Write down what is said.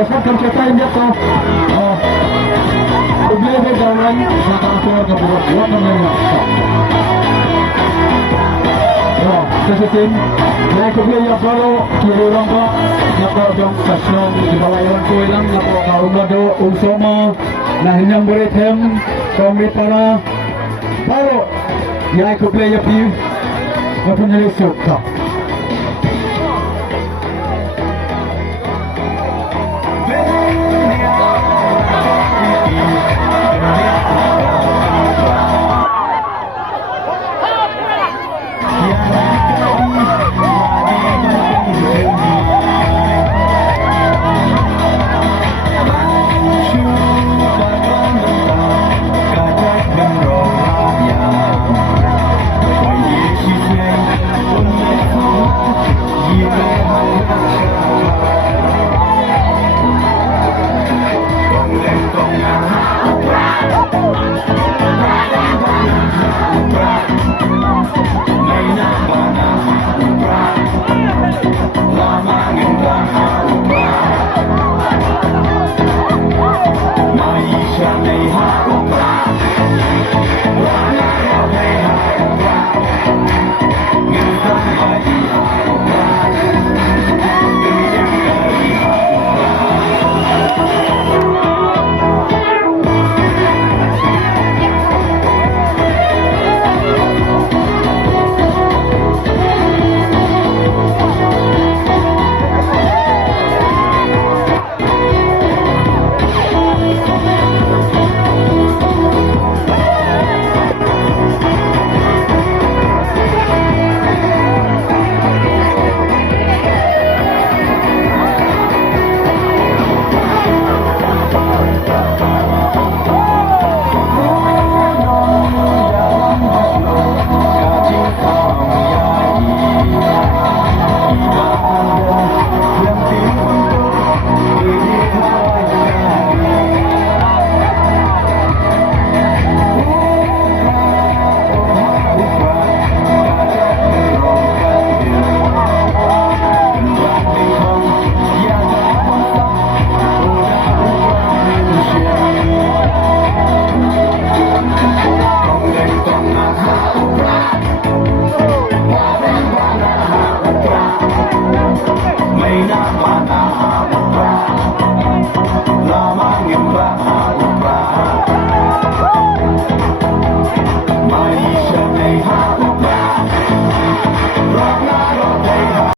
berdasarkan catatan jatuh problema dalam belakang keluarga buat namanya sesuatu naik ke biaya baru kiri orang pak napa jom stasiun di bawah yang tu hilang napa kau mado usoma nah yang boleh tem kami para baru naik ke biaya pi apa nyari suka